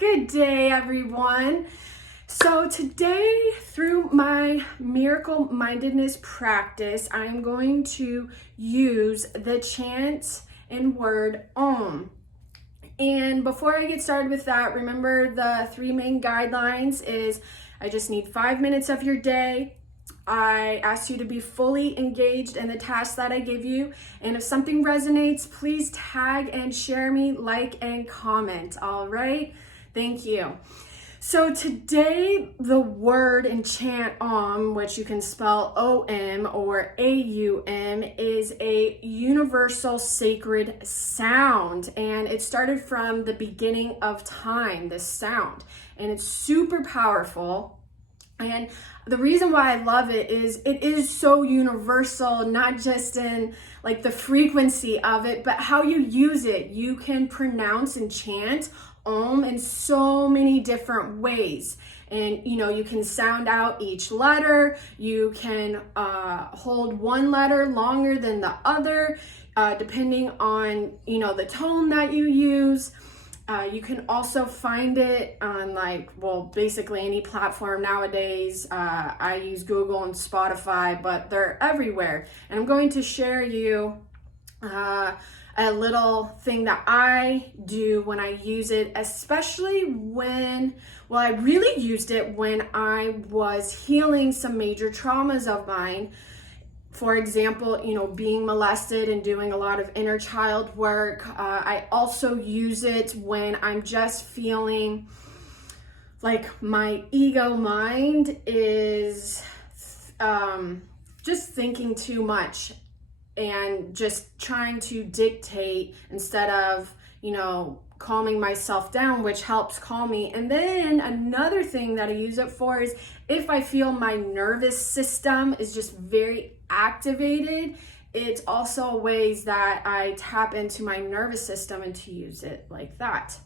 Good day, everyone. So today, through my Miracle Mindedness practice, I'm going to use the chant and word Om. And before I get started with that, remember the three main guidelines is I just need 5 minutes of your day. I ask you to be fully engaged in the task that I give you. And if something resonates, please tag and share me, like, and comment. All right? Thank you. So today, the word and chant Om, which you can spell O-M or A-U-M, is a universal sacred sound. And it started from the beginning of time, this sound. And it's super powerful. And the reason why I love it is so universal, not just in like the frequency of it, but how you use it. You can pronounce and chant Om in so many different ways. And you can sound out each letter. You can hold one letter longer than the other, depending on the tone that you use. You can also find it on basically any platform nowadays. I use Google and Spotify, but they're everywhere. And I'm going to share you a little thing that I do when I use it, especially I really used it when I was healing some major traumas of mine. For example, being molested and doing a lot of inner child work. I also use it when I'm just feeling like my ego mind is just thinking too much and just trying to dictate instead of, calming myself down, which helps calm me. And then another thing that I use it for is if I feel my nervous system is just very activated, it's also ways that I tap into my nervous system and to use it like that.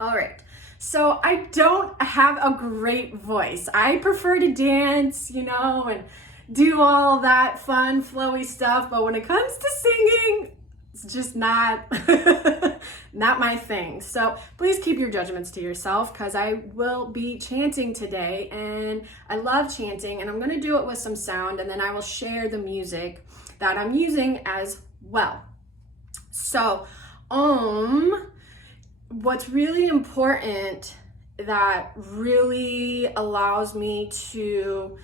All right. So I don't have a great voice. I prefer to dance, and do all that fun, flowy stuff. But when it comes to singing, it's just not my thing. So please keep your judgments to yourself because I will be chanting today and I love chanting and I'm going to do it with some sound and then I will share the music that I'm using as well. So what's really important that really allows me to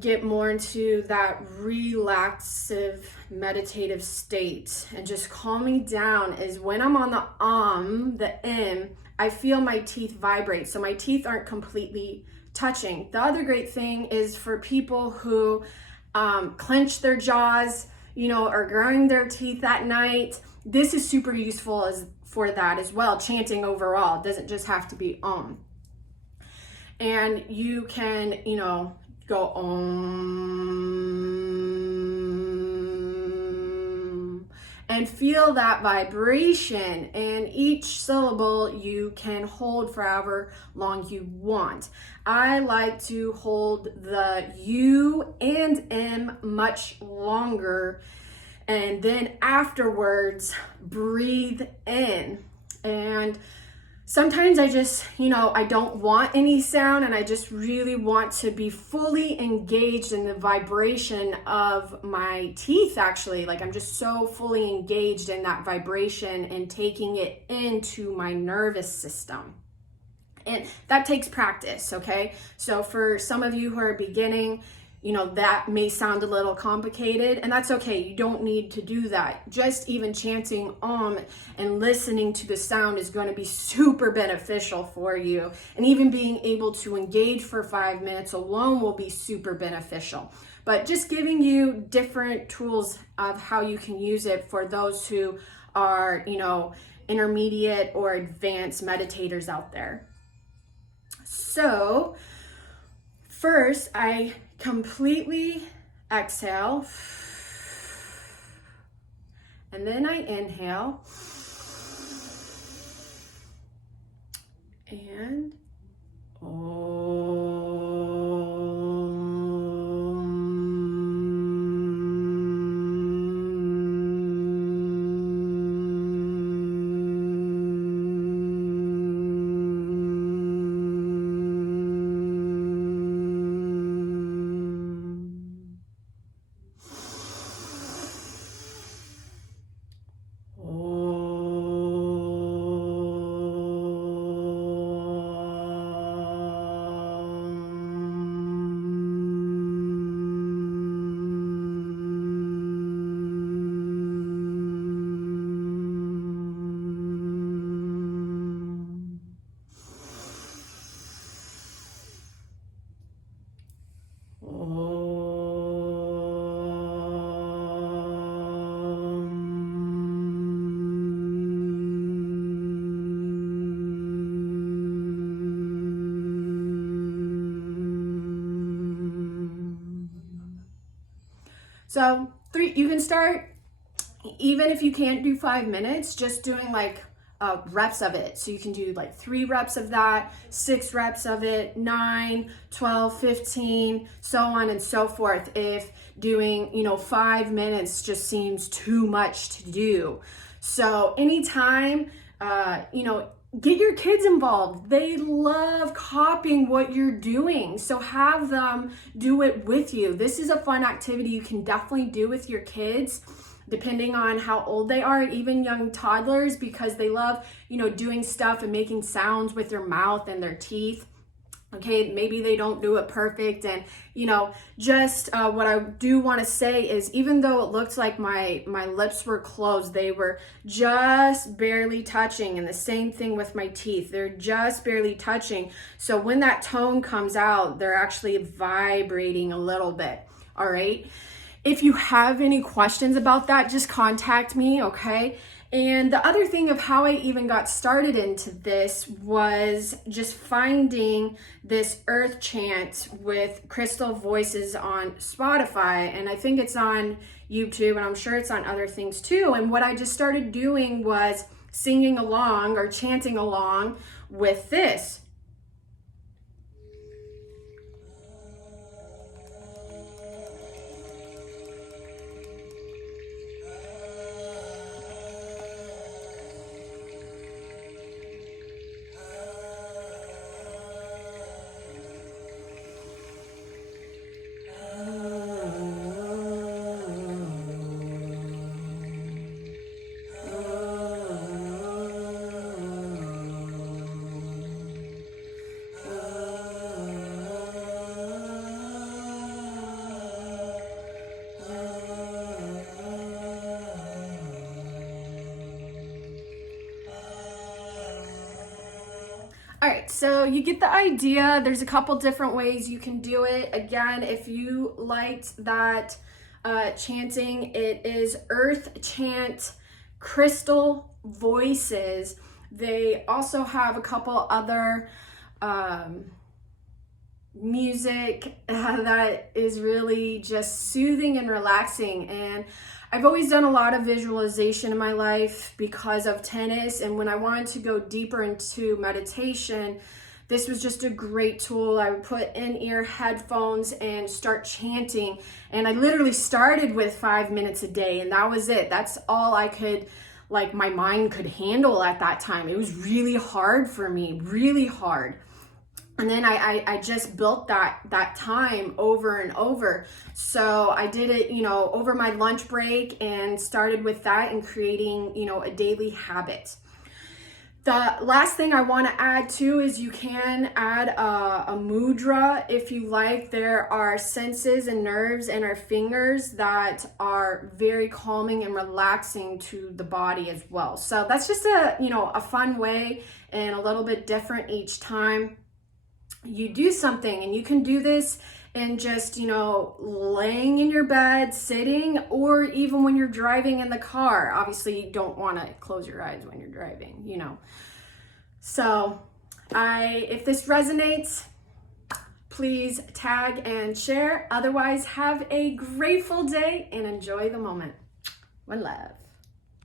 get more into that relaxive meditative state and just calm me down is when I'm on the M, I feel my teeth vibrate. So my teeth aren't completely touching. The other great thing is for people who clench their jaws, or grind their teeth at night. This is super useful for that as well. Chanting overall, it doesn't just have to be Om. And you can, go Om and feel that vibration, and each syllable you can hold for however long you want. I like to hold the U and M much longer, and then afterwards breathe in. And sometimes I just, I don't want any sound and I just really want to be fully engaged in the vibration of my teeth, actually. Like I'm just so fully engaged in that vibration and taking it into my nervous system. And that takes practice, okay? So for some of you who are beginning, that may sound a little complicated, and that's okay. You don't need to do that. Just even chanting Om and listening to the sound is going to be super beneficial for you. And even being able to engage for 5 minutes alone will be super beneficial. But just giving you different tools of how you can use it for those who are, intermediate or advanced meditators out there. So first, I completely exhale, and then I inhale, and So you can start, even if you can't do 5 minutes, just doing like reps of it. So you can do like 3 reps of that, 6 reps of it, 9, 12, 15, so on and so forth. If doing, 5 minutes just seems too much to do. So anytime, get your kids involved. They love copying what you're doing. So have them do it with you. This is a fun activity you can definitely do with your kids, depending on how old they are, even young toddlers, because they love, doing stuff and making sounds with their mouth and their teeth. Okay, maybe they don't do it perfect. And, just what I do want to say is, even though it looked like my lips were closed, they were just barely touching. And the same thing with my teeth. They're just barely touching. So when that tone comes out, they're actually vibrating a little bit. All right. If you have any questions about that, just contact me, okay? And the other thing of how I even got started into this was just finding this earth chant with crystal voices on Spotify. And I think it's on YouTube, and I'm sure it's on other things too. And what I just started doing was singing along or chanting along with this. All right, so you get the idea. There's a couple different ways you can do it. Again, if you liked that chanting, it is Earth Chant Crystal Voices. They also have a couple other music that is really just soothing and relaxing. And I've always done a lot of visualization in my life because of tennis, and when I wanted to go deeper into meditation, this was just a great tool. I would put in-ear headphones and start chanting, and I literally started with 5 minutes a day, and that was it. That's all I could, my mind could handle at that time. It was really hard for me, really hard. And then I just built that time over and over. So I did it, over my lunch break, and started with that and creating, a daily habit. The last thing I want to add too is you can add a mudra if you like. There are senses and nerves in our fingers that are very calming and relaxing to the body as well. So that's just a fun way and a little bit different each time you do something. And you can do this in just, laying in your bed, sitting, or even when you're driving in the car. Obviously, you don't want to close your eyes when you're driving, So if this resonates, please tag and share. Otherwise, have a grateful day and enjoy the moment. One love.